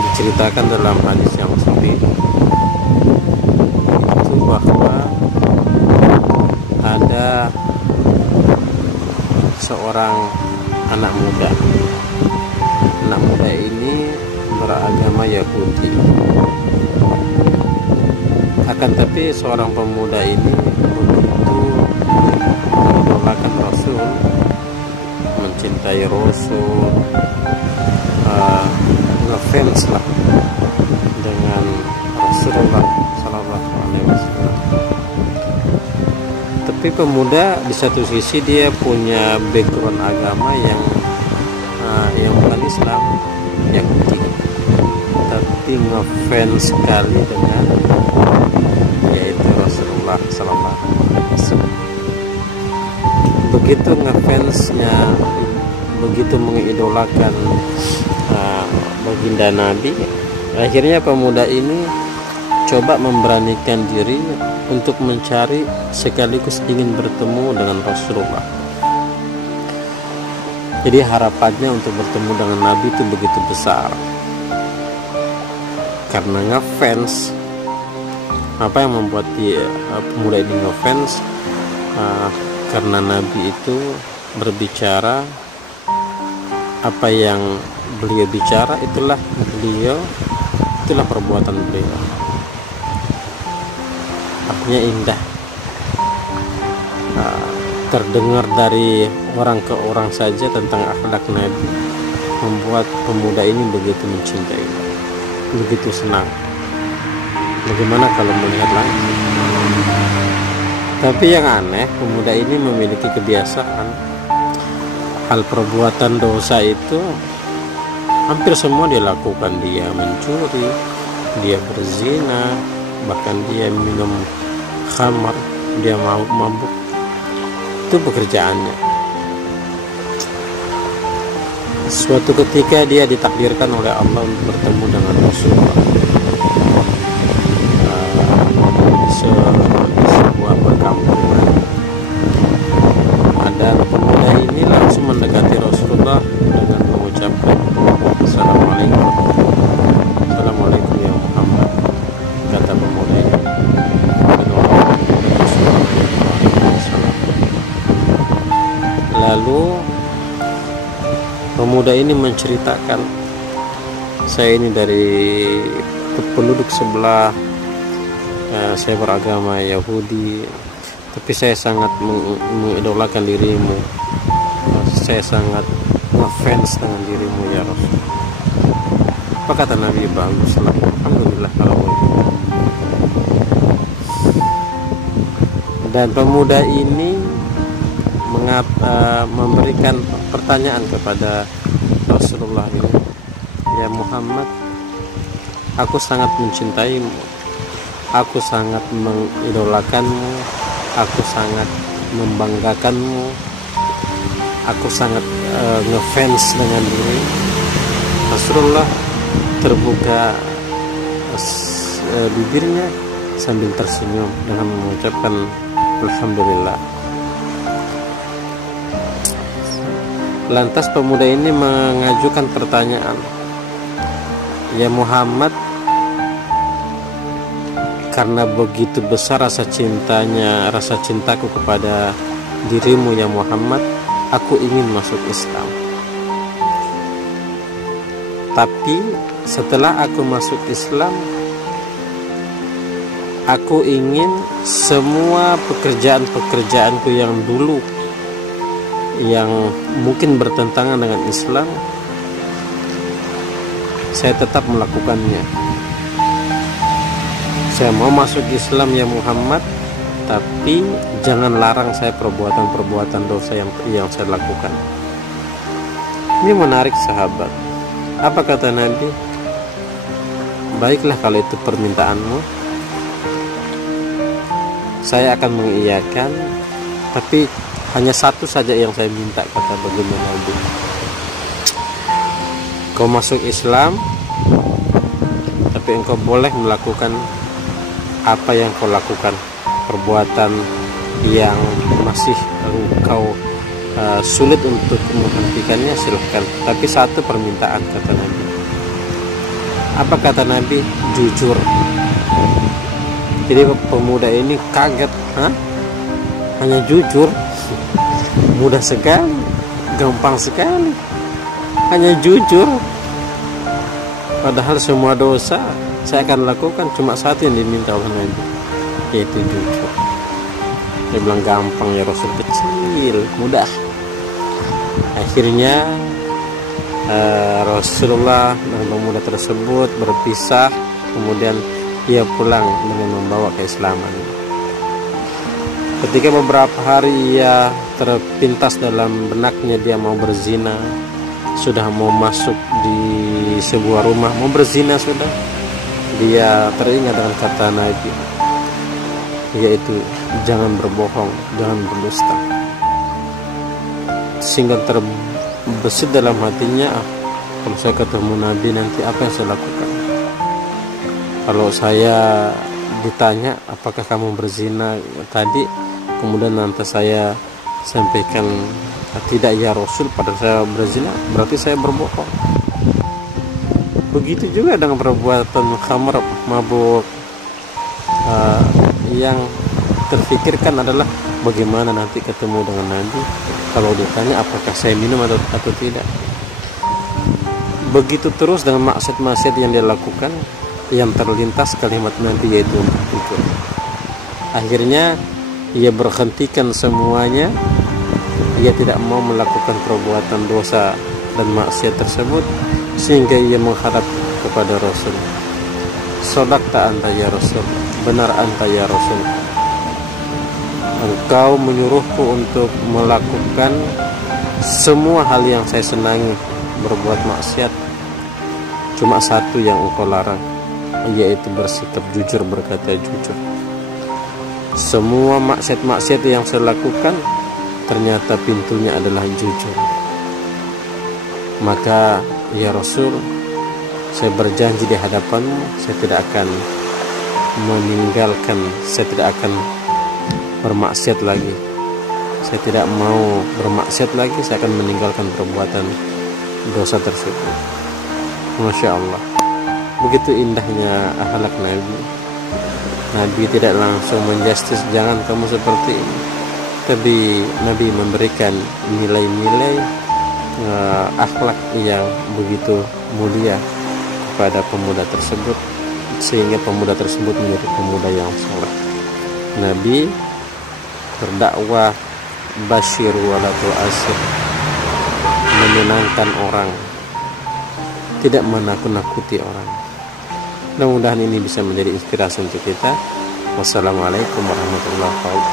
diceritakan dalam hadis yang sahih itu bahwa ada seorang anak muda. Anak muda ini beragama Yahudi. Akan tapi seorang pemuda ini begitu mengidolakan Rasul, mencintai Rasul, ngefans lah dengan Rasulullah Sallallahu Alaihi Wasallam. Tapi pemuda di satu sisi dia punya background agama yang bukan Islam, Yahudi, tapi ngefans sekali dengan yaitu Rasulullah Sallallahu Alaihi Wasallam. Begitu ngefansnya, begitu mengidolakan baginda Nabi, akhirnya pemuda ini coba memberanikan diri untuk mencari sekaligus ingin bertemu dengan Rasulullah. Jadi harapannya untuk bertemu dengan Nabi itu begitu besar. Karena ngefans, apa yang membuat pemuda ini ngefans? Karena Nabi itu berbicara, apa yang beliau bicara itulah perbuatan beliau. Artinya indah, terdengar dari orang ke orang saja tentang akhlak Nabi, membuat pemuda ini begitu mencintai, begitu senang. Bagaimana kalau melihat langsung? Tapi yang aneh, pemuda ini memiliki kebiasaan hal perbuatan dosa itu hampir semua dia lakukan. Dia mencuri, dia berzina, bahkan dia minum khamar, dia mabuk. Itu pekerjaannya. Suatu ketika dia ditakdirkan oleh Allah untuk bertemu dengan Rasulullah di sebuah perkampungan. Ada pemuda ini langsung mendekati Rasulullah dengan mengucapkan Assalamualaikum. Assalamualaikum ya Muhammad, kata pemuda ini. Lalu pemuda ini menceritakan, saya ini dari penduduk sebelah, saya beragama Yahudi, tapi saya sangat mengidolakan dirimu, saya sangat ngefans dengan dirimu ya Rasul. Apa kata Nabi? Baguslah, alhamdulillah kalau begitu. Dan pemuda ini memberikan pertanyaan kepada Rasulullah ini, ya Muhammad, aku sangat mencintaimu, aku sangat mengidolakanmu, aku sangat membanggakanmu, aku sangat ngefans dengan diri. Rasulullah terbuka bibirnya sambil tersenyum dengan mengucapkan alhamdulillah. Lantas pemuda ini mengajukan pertanyaan, ya Muhammad, karena begitu besar rasa cintaku kepada dirimu ya Muhammad, aku ingin masuk Islam. Tapi setelah aku masuk Islam, aku ingin semua pekerjaanku yang dulu yang mungkin bertentangan dengan Islam, saya tetap melakukannya. Saya mau masuk Islam ya Muhammad, tapi jangan larang saya perbuatan-perbuatan dosa yang saya lakukan. Ini menarik sahabat. Apa kata Nabi? Baiklah kalau itu permintaanmu, saya akan mengiyakan, tapi hanya satu saja yang saya minta, kata baginda Nabi. Kau masuk Islam, tapi engkau boleh melakukan apa yang kau lakukan, perbuatan yang masih engkau sulit untuk menghentikannya, silahkan. Tapi satu permintaan, kata Nabi, Apa kata Nabi? Jujur. Jadi pemuda ini kaget, hah? Hanya jujur? Mudah sekali, gampang sekali, hanya jujur. Padahal semua dosa saya akan lakukan, cuma satu yang diminta oleh Nabi, yaitu jujur. Dia bilang, gampang ya Rasul, kecil, mudah. Akhirnya Rasulullah dan pemuda tersebut berpisah. Kemudian ia pulang dengan membawa keislaman. Ketika beberapa hari ia terpintas dalam benaknya dia mau berzina, sudah mau masuk di sebuah rumah mau berzina sudah, dia teringat dengan kata Nabi, yaitu jangan berbohong, jangan berdusta. Sehingga terbesit dalam hatinya, kalau saya ketemu Nabi nanti apa yang saya lakukan? Kalau saya ditanya apakah kamu berzina tadi, kemudian nanti saya sampaikan tidak ya Rasul, pada saya berzina, berarti saya berbohong. Begitu juga dengan perbuatan khamr, mabuk. Yang terfikirkan adalah bagaimana nanti ketemu dengan Nabi kalau ditanya apakah saya minum atau tidak. Begitu terus dengan maksiat-maksiat yang dia lakukan, yang terlintas kalimat Nabi yaitu jujur. Akhirnya ia berhentikan semuanya. Ia tidak mau melakukan perbuatan dosa dan maksiat tersebut, sehingga ia menghadap kepada Rasul. Shadaqta anta ya Rasul, benar anta ya Rasul. Engkau menyuruhku untuk melakukan semua hal yang saya senangi, berbuat maksiat. Cuma satu yang engkau larang, yaitu bersikap jujur, berkata jujur. Semua maksiat-maksiat yang saya lakukan ternyata pintunya adalah jujur. Maka ya Rasul, saya berjanji di hadapanmu, saya tidak akan meninggalkan, saya tidak akan bermaksiat lagi. Saya tidak mau bermaksiat lagi, saya akan meninggalkan perbuatan dosa tersebut. Masya Allah, begitu indahnya akhlak Nabi. Nabi tidak langsung menjustis, jangan kamu seperti ini, tapi Nabi memberikan nilai-nilai akhlak yang begitu mulia kepada pemuda tersebut, sehingga pemuda tersebut menjadi pemuda yang saleh. Nabi berdakwah basyir wala tu'asir, menyenangkan orang, tidak menakut-nakuti orang. Mudah-mudahan ini bisa menjadi inspirasi untuk kita. Wassalamualaikum warahmatullahi wabarakatuh.